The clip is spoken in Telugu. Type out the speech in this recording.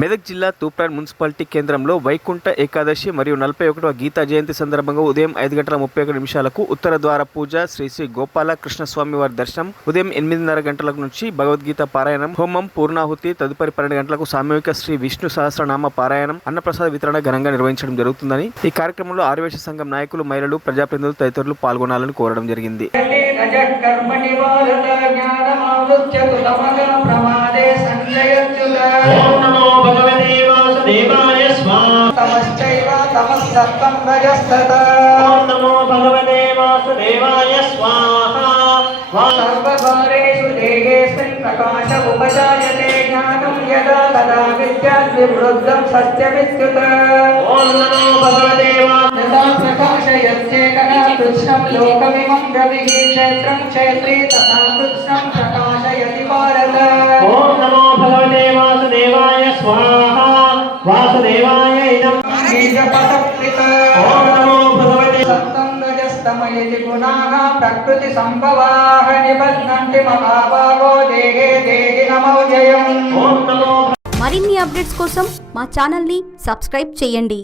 మెదక్ జిల్లా తూప్రాన్ మున్సిపాలిటీ కేంద్రంలో వైకుంఠ ఏకాదశి మరియు 41వ గీతా జయంతి సందర్భంగా ఉదయం 5:31 ఉత్తర ద్వార పూజ, శ్రీ శ్రీ గోపాల కృష్ణస్వామి వారి దర్శనం, ఉదయం 8:30 గంటల నుంచి భగవద్గీత పారాయణం, హోమం, పూర్ణాహుతి, తదుపరి 12 గంటలకు సామూహిక శ్రీ విష్ణు సహస్రనామ పారాయణం, అన్నప్రసాద వితరణ ఘనంగా నిర్వహించడం జరుగుతుందని, ఈ కార్యక్రమంలో ఆర్యవేశ సంఘం నాయకులు, మహిళలు, ప్రజాప్రతినిధులు తదితరులు పాల్గొనాలని కోరడం జరిగింది. तमस्तत्तं रजस्तता ओम नमो भगवते वासुदेवाय स्वाहा सर्वभारेषु देहेऽस्मिन् प्रकाश उपजायते ज्ञानं यदा तदा विद्यात् विवृद्धं सत्यमित्युत ओम नमो भगवते यदा प्रकाशयत्येकदा कृष्णं लोकमिमं रविः क्षेत्रं क्षेत्री तथा कृष्णं प्रकाशयति भारत ओम नमो भगवते वासुदेवाय स्वाहा वासुदेवाय इदं ओम नमो भगवते सत्तं रजस्तमयति गुणाः प्रकृति संभवाः निबध्नन्ति महाभावो देहे देहि नमो जयम् ओम नमो మరిన్ని అప్డేట్స్ కోసం మా ఛానల్ ని సబ్స్క్రైబ్ చేయండి.